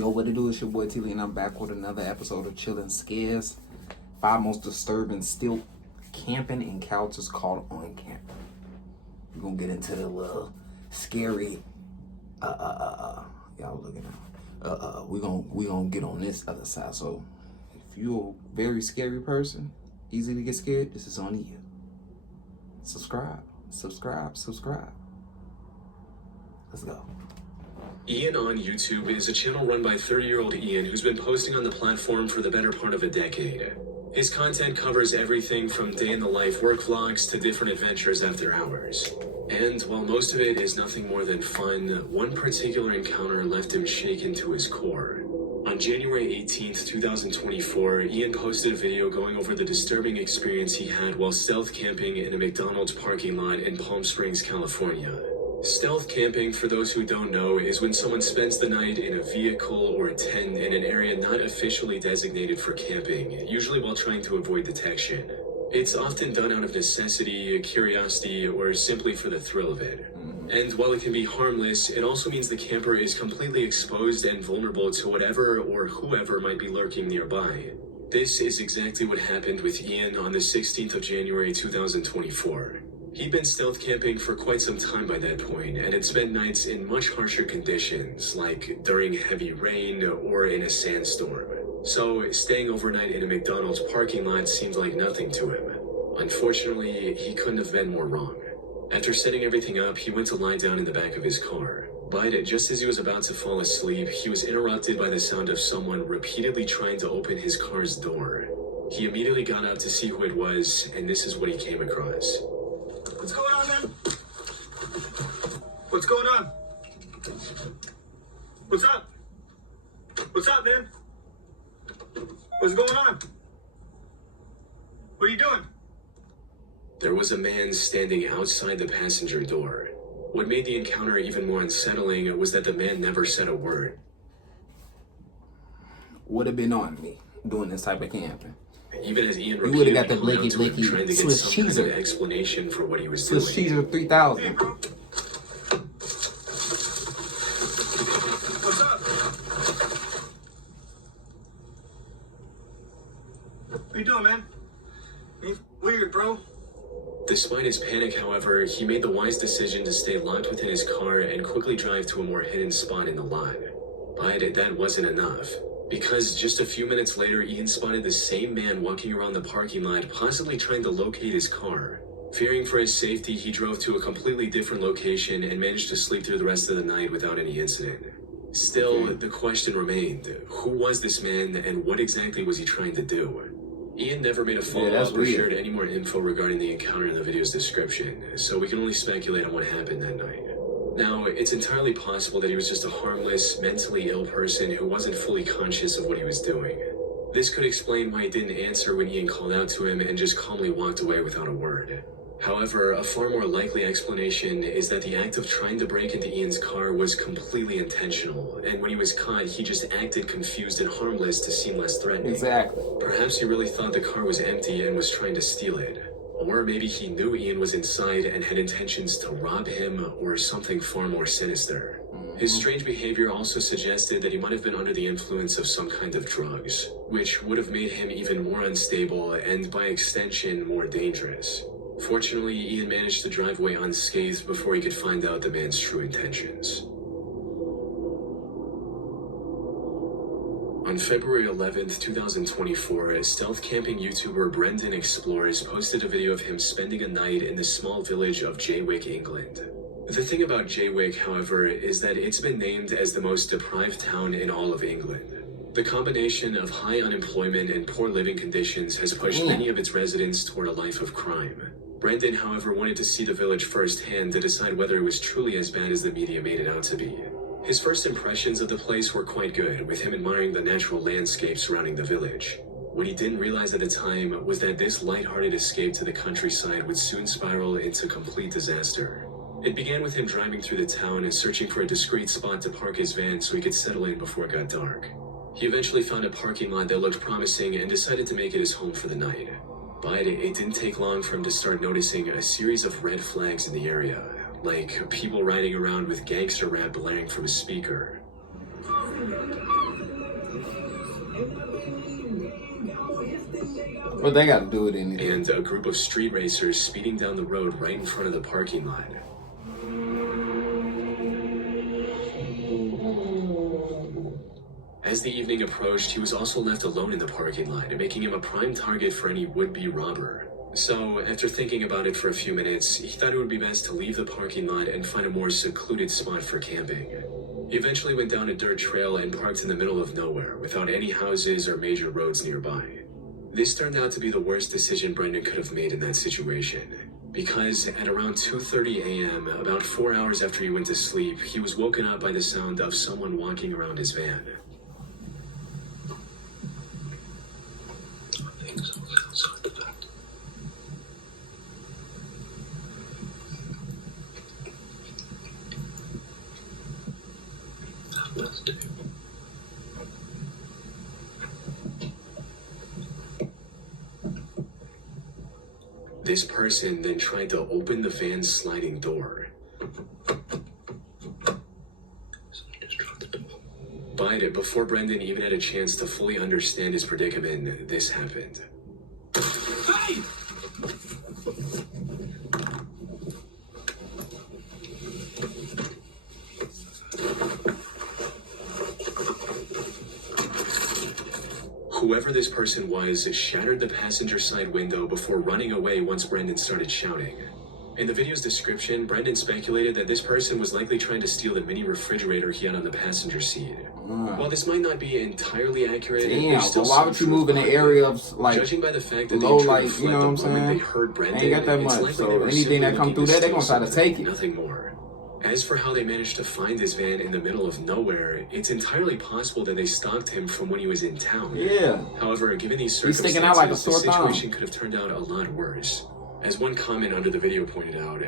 Yo, what it do? It's your boy IamTeeLee, and I'm back with another episode of Chillin' Scares. 5 most disturbing still camping encounters called on camping. We're gonna get into the little scary y'all looking at we gonna get on this other side. So if you're a very scary person, easy to get scared, this is on you. Subscribe. Let's go. Ian on YouTube is a channel run by 30-year-old Ian who's been posting on the platform for the better part of a decade. His content covers everything from day-in-the-life work vlogs to different adventures after hours. And while most of it is nothing more than fun, one particular encounter left him shaken to his core. On January 18th, 2024, Ian posted a video going over the disturbing experience he had while stealth camping in a McDonald's parking lot in Palm Springs, California. Stealth camping, for those who don't know, is when someone spends the night in a vehicle or a tent in an area not officially designated for camping, usually while trying to avoid detection. It's often done out of necessity, curiosity, or simply for the thrill of it. And while it can be harmless, it also means the camper is completely exposed and vulnerable to whatever or whoever might be lurking nearby. This is exactly what happened with Ian on the 16th of January 2024. He'd been stealth camping for quite some time by that point, and had spent nights in much harsher conditions, like during heavy rain or in a sandstorm. So staying overnight in a McDonald's parking lot seemed like nothing to him. Unfortunately, he couldn't have been more wrong. After setting everything up, he went to lie down in the back of his car. But just as he was about to fall asleep, he was interrupted by the sound of someone repeatedly trying to open his car's door. He immediately got up to see who it was, and this is what he came across. What's going on, man? What's going on? What's up? What's up, man? What's going on? What are you doing? There was a man standing outside the passenger door. What made the encounter even more unsettling was that the man never said a word. Would have been on me doing this type of camping. Even as Ian You would have got the repeatedly blicky called out to him, trying to get Swiss some kind of cheeser. explanation for what he was Swiss doing. cheeser 3000. Hey, bro. What's up? What you doing, man? You weird, bro. Despite his panic, however, he made the wise decision to stay locked within his car and quickly drive to a more hidden spot in the lot. But that wasn't enough, because just a few minutes later, Ian spotted the same man walking around the parking lot, possibly trying to locate his car. Fearing for his safety, he drove to a completely different location and managed to sleep through the rest of the night without any incident. Still, the question remained, who was this man and what exactly was he trying to do? Ian never made a follow-up or shared any more info regarding the encounter in the video's description, so we can only speculate on what happened that night. Now, it's entirely possible that he was just a harmless, mentally ill person who wasn't fully conscious of what he was doing. This could explain why he didn't answer when Ian called out to him and just calmly walked away without a word. However, a far more likely explanation is that the act of trying to break into Ian's car was completely intentional, and when he was caught, he just acted confused and harmless to seem less threatening. Exactly. Perhaps he really thought the car was empty and was trying to steal it. Or maybe he knew Ian was inside and had intentions to rob him, or something far more sinister. His strange behavior also suggested that he might have been under the influence of some kind of drugs, which would have made him even more unstable and, by extension, more dangerous. Fortunately, Ian managed to drive away unscathed before he could find out the man's true intentions. On February 11th, 2024, stealth camping YouTuber Brendan Explores posted a video of him spending a night in the small village of Jaywick, England. The thing about Jaywick, however, is that it's been named as the most deprived town in all of England. The combination of high unemployment and poor living conditions has pushed many of its residents toward a life of crime. Brendan, however, wanted to see the village firsthand to decide whether it was truly as bad as the media made it out to be. His first impressions of the place were quite good, with him admiring the natural landscape surrounding the village. What he didn't realize at the time was that this lighthearted escape to the countryside would soon spiral into complete disaster. It began with him driving through the town and searching for a discreet spot to park his van so he could settle in before it got dark. He eventually found a parking lot that looked promising and decided to make it his home for the night. But it didn't take long for him to start noticing a series of red flags in the area, like people riding around with gangster rap blaring from a speaker. What they got to do with anything? And a group of street racers speeding down the road right in front of the parking lot. As the evening approached, he was also left alone in the parking lot, making him a prime target for any would-be robber. So, after thinking about it for a few minutes, he thought it would be best to leave the parking lot and find a more secluded spot for camping. He eventually went down a dirt trail and parked in the middle of nowhere, without any houses or major roads nearby. This turned out to be the worst decision Brendan could have made in that situation, because at around 2:30 a.m., about 4 hours after he went to sleep, he was woken up by the sound of someone walking around his van. I think someone's outside the van. That must do. This person then tried to open the van's sliding door. But before Brendan even had a chance to fully understand his predicament, this happened. Hey! Whoever this person was shattered the passenger side window before running away once Brendan started shouting. In the video's description, Brendan speculated that this person was likely trying to steal the mini refrigerator he had on the passenger seat. While this might not be entirely accurate, Damn, but why would you move in the area of like judging by the fact that low they light, you know what I'm saying? They heard Brendan, ain't got that much, so anything that come through there, they're gonna try to take it. Nothing more. As for how they managed to find his van in the middle of nowhere, it's entirely possible that they stalked him from when he was in town. Yeah. However, given these He's circumstances, sticking out like a the sore thumb. situation could have turned out a lot worse. As one comment under the video pointed out,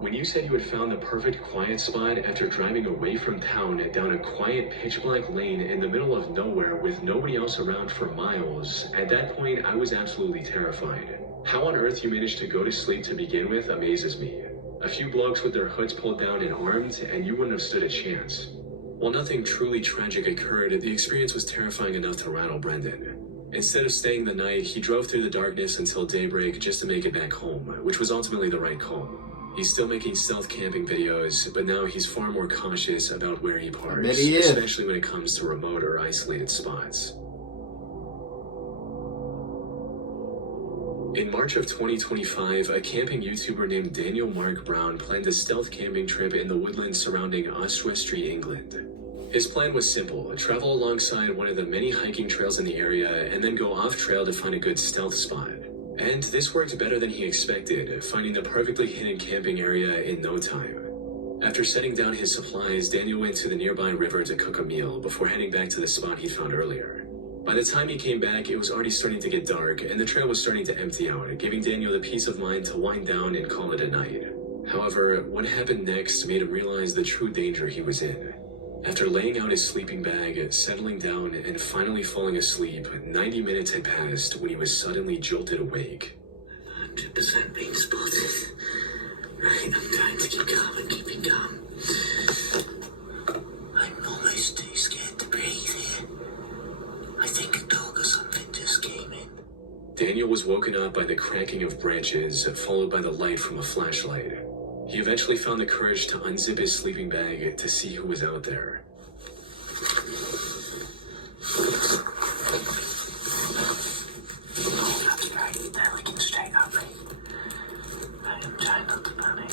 when you said you had found the perfect quiet spot after driving away from town down a quiet pitch-black lane in the middle of nowhere with nobody else around for miles, at that point I was absolutely terrified. How on earth you managed to go to sleep to begin with amazes me. A few blokes with their hoods pulled down and armed, and you wouldn't have stood a chance. While nothing truly tragic occurred, the experience was terrifying enough to rattle Brendan. Instead of staying the night, he drove through the darkness until daybreak just to make it back home, which was ultimately the right call. He's still making stealth camping videos, but now he's far more cautious about where he parks, especially when it comes to remote or isolated spots. In March of 2025, a camping YouTuber named Daniel Mark Brown planned a stealth camping trip in the woodlands surrounding Oswestry, England. His plan was simple: travel alongside one of the many hiking trails in the area and then go off-trail to find a good stealth spot. And this worked better than he expected, finding the perfectly hidden camping area in no time. After setting down his supplies, Daniel went to the nearby river to cook a meal before heading back to the spot he found earlier. By the time he came back, it was already starting to get dark, and the trail was starting to empty out, giving Daniel the peace of mind to wind down and call it a night. However, what happened next made him realize the true danger he was in. After laying out his sleeping bag, settling down, and finally falling asleep, 90 minutes had passed when he was suddenly jolted awake. 100% being spotted. Right, I'm trying to keep calm and keep it calm. I'm almost too scared to breathe here. I think a dog or something just came in. Daniel was woken up by the cracking of branches, followed by the light from a flashlight. He eventually found the courage to unzip his sleeping bag to see who was out there. That's right, they're looking straight at me. I am trying not to panic.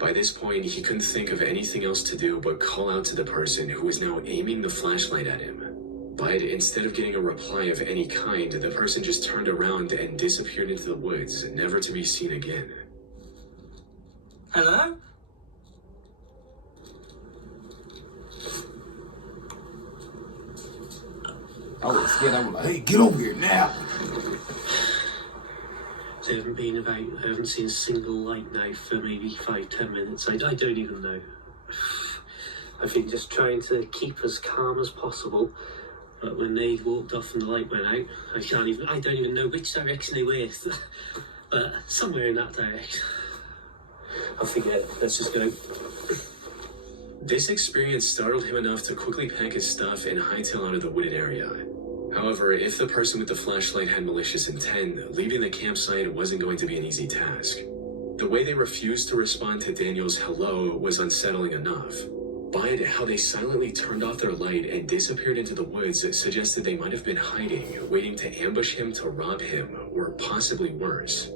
By this point, he couldn't think of anything else to do but call out to the person who was now aiming the flashlight at him. But instead of getting a reply of any kind, the person just turned around and disappeared into the woods, never to be seen again. Hello? I was scared. I was like, hey, get over here now. They haven't been about, I haven't seen a single light now for maybe 5-10 minutes. I don't even know. I've been just trying to keep as calm as possible. But when they walked off and the light went out, I don't even know which direction they were. But somewhere in that direction. I'll forget. Let's just go. This experience startled him enough to quickly pack his stuff and hightail out of the wooded area. However, if the person with the flashlight had malicious intent, leaving the campsite wasn't going to be an easy task. The way they refused to respond to Daniel's hello was unsettling enough. But how they silently turned off their light and disappeared into the woods suggested they might have been hiding, waiting to ambush him to rob him, or possibly worse.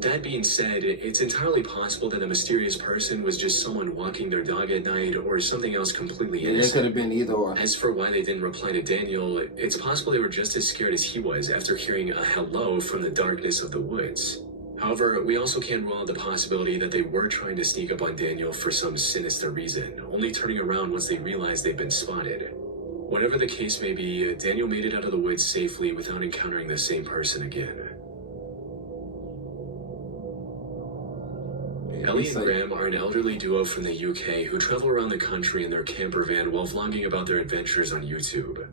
That being said, it's entirely possible that the mysterious person was just someone walking their dog at night or something else completely innocent. It could have been either or. As for why they didn't reply to Daniel, it's possible they were just as scared as he was after hearing a hello from the darkness of the woods. However, we also can't rule out the possibility that they were trying to sneak up on Daniel for some sinister reason, only turning around once they realized they'd been spotted. Whatever the case may be, Daniel made it out of the woods safely without encountering the same person again. Ellie and Graham are an elderly duo from the UK who travel around the country in their camper van while vlogging about their adventures on YouTube.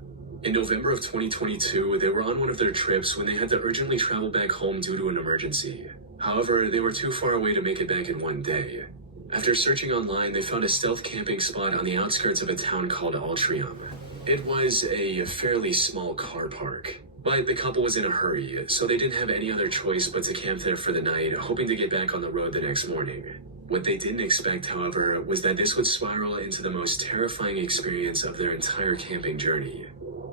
In November of 2022, they were on one of their trips when they had to urgently travel back home due to an emergency. However, they were too far away to make it back in one day. After searching online, they found a stealth camping spot on the outskirts of a town called Altrincham. It was a fairly small car park. But the couple was in a hurry, so they didn't have any other choice but to camp there for the night, hoping to get back on the road the next morning. What they didn't expect, however, was that this would spiral into the most terrifying experience of their entire camping journey.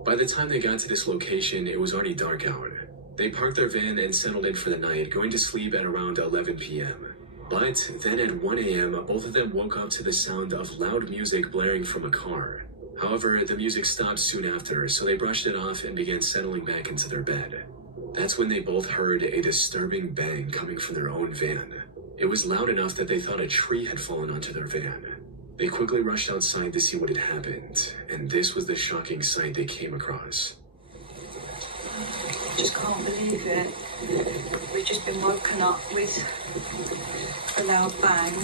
By the time they got to this location, it was already dark out. They parked their van and settled in for the night, going to sleep at around 11 p.m. But then at 1 a.m., both of them woke up to the sound of loud music blaring from a car. However, the music stopped soon after, so they brushed it off and began settling back into their bed. That's when they both heard a disturbing bang coming from their own van. It was loud enough that they thought a tree had fallen onto their van. They quickly rushed outside to see what had happened, and this was the shocking sight they came across. Just can't believe it. We've just been woken up with a loud bang,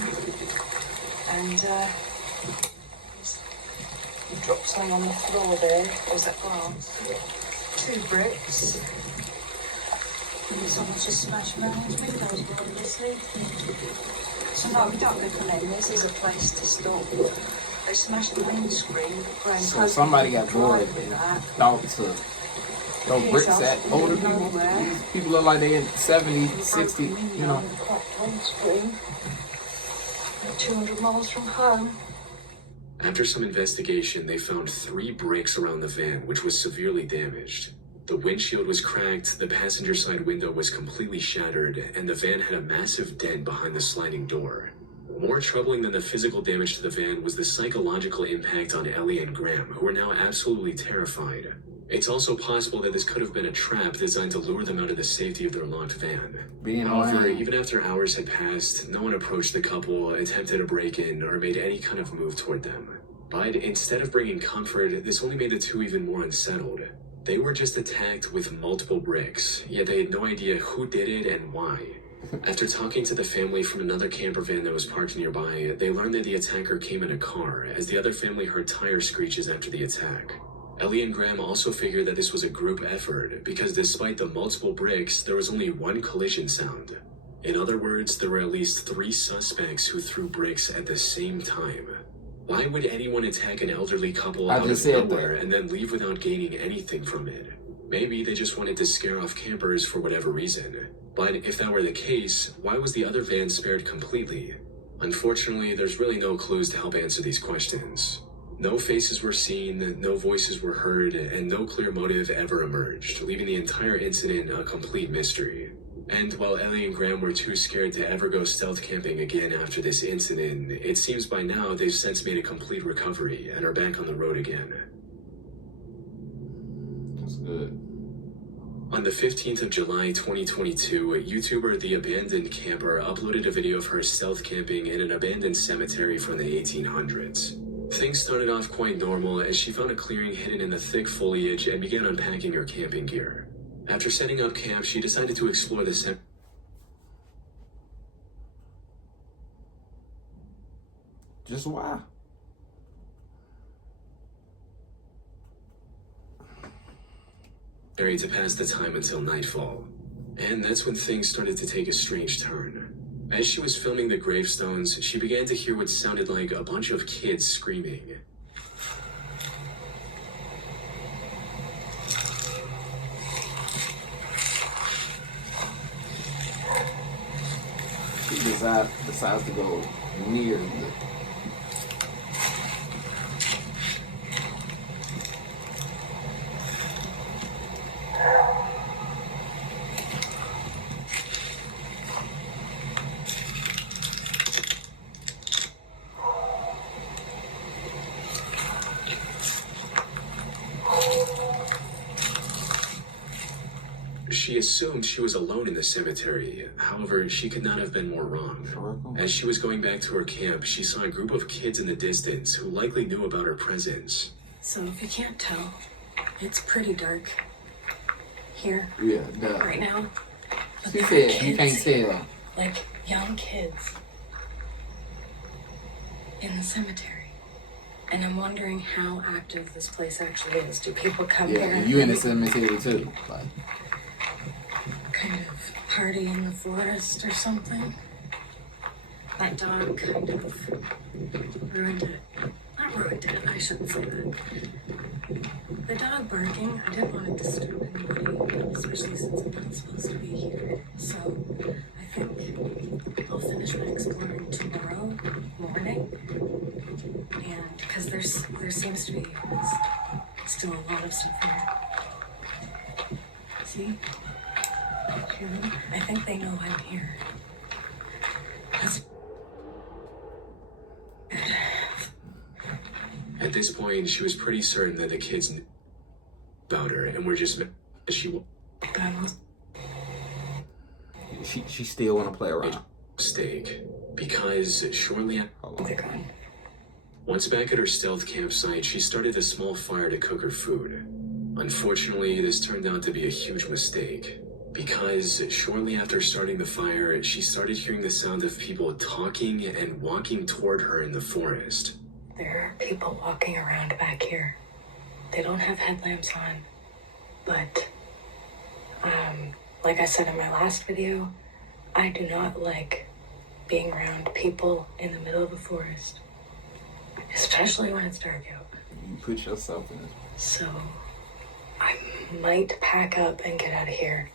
and dropped something on the floor there. What was that glass? 2 bricks. And someone's just smashed around windows while we were sleeping. So no, we don't recommend this. This is a place to stop. They smashed the windscreen. So somebody got bored and thought to throw bricks at older people. These people look like they in 70, 60, you know. Windscreen. 200 miles from home. After some investigation, they found 3 bricks around the van, which was severely damaged. The windshield was cracked, the passenger side window was completely shattered, and the van had a massive dent behind the sliding door. More troubling than the physical damage to the van was the psychological impact on Ellie and Graham, who were now absolutely terrified. It's also possible that this could have been a trap designed to lure them out of the safety of their locked van. However, even after hours had passed, no one approached the couple, attempted a break-in, or made any kind of move toward them. But instead of bringing comfort, this only made the two even more unsettled. They were just attacked with multiple bricks, yet they had no idea who did it and why. After talking to the family from another camper van that was parked nearby, they learned that the attacker came in a car, as the other family heard tire screeches after the attack. Ellie and Graham also figured that this was a group effort, because despite the multiple bricks, there was only one collision sound. In other words, there were at least 3 suspects who threw bricks at the same time. Why would anyone attack an elderly couple out of nowhere and then leave without gaining anything from it? Maybe they just wanted to scare off campers for whatever reason. But if that were the case, why was the other van spared completely? Unfortunately, there's really no clues to help answer these questions. No faces were seen, no voices were heard, and no clear motive ever emerged, leaving the entire incident a complete mystery. And while Ellie and Graham were too scared to ever go stealth camping again after this incident, it seems by now they've since made a complete recovery and are back on the road again. That's good. On the 15th of July 2022, YouTuber The Abandoned Camper uploaded a video of her stealth camping in an abandoned cemetery from the 1800s. Things started off quite normal as she found a clearing hidden in the thick foliage and began unpacking her camping gear. After setting up camp, she decided to explore the cemetery. Just why? To pass the time until nightfall. And that's when things started to take a strange turn. As she was filming the gravestones, she began to hear what sounded like a bunch of kids screaming. He decides to go near the... She assumed she was alone in the cemetery. However, she could not have been more wrong. As she was going back to her camp, she saw a group of kids in the distance who likely knew about her presence. So if you can't tell, it's pretty dark here Yeah, duh. right now. But She there are said you kids, can't tell. like young kids in the cemetery. And I'm wondering how active this place actually is. Do people come Yeah, here and you in the cemetery too. Like, kind of party in the forest or something? That dog kind of ruined it. Not ruined it, I shouldn't say that. The dog barking, I didn't want to disturb anybody, especially since I'm not supposed to be here. So I think I'll finish my exploring tomorrow morning. And because there seems to be still a lot of stuff here. See? Hear them? I think they know I'm here. That's... At this point, she was pretty certain that the kids knew about her and were just she But I'm also... she still want to play around. mistake because shortly They're gone. once back at her stealth campsite, she started a small fire to cook her food. Unfortunately, this turned out to be a huge mistake because shortly after starting the fire, she started hearing the sound of people talking and walking toward her in the forest. There are people walking around back here. They don't have headlamps on, but like I said in my last video, I do not like being around people in the middle of the forest, especially when it's dark out. You put yourself in this. So I might pack up and get out of here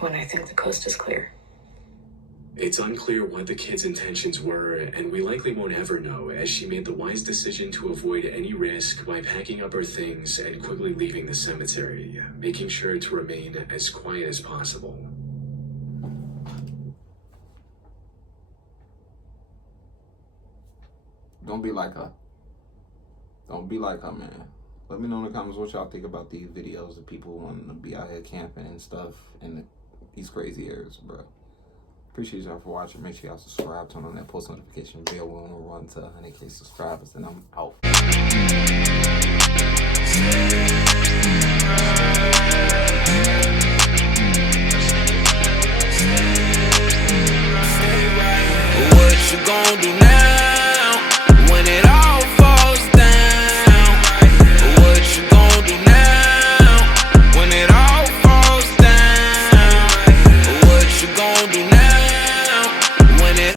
when I think the coast is clear. It's unclear what the kids' intentions were, and we likely won't ever know, as she made the wise decision to avoid any risk by packing up her things and quickly leaving the cemetery, making sure to remain as quiet as possible. Don't be like her. Don't be like her, man. Let me know in the comments what y'all think about these videos of people wanting to be out here camping and stuff in these crazy areas, bro. Appreciate y'all for watching. Make sure y'all subscribe, turn on that post notification bell. We want to run to 100K subscribers, and I'm out.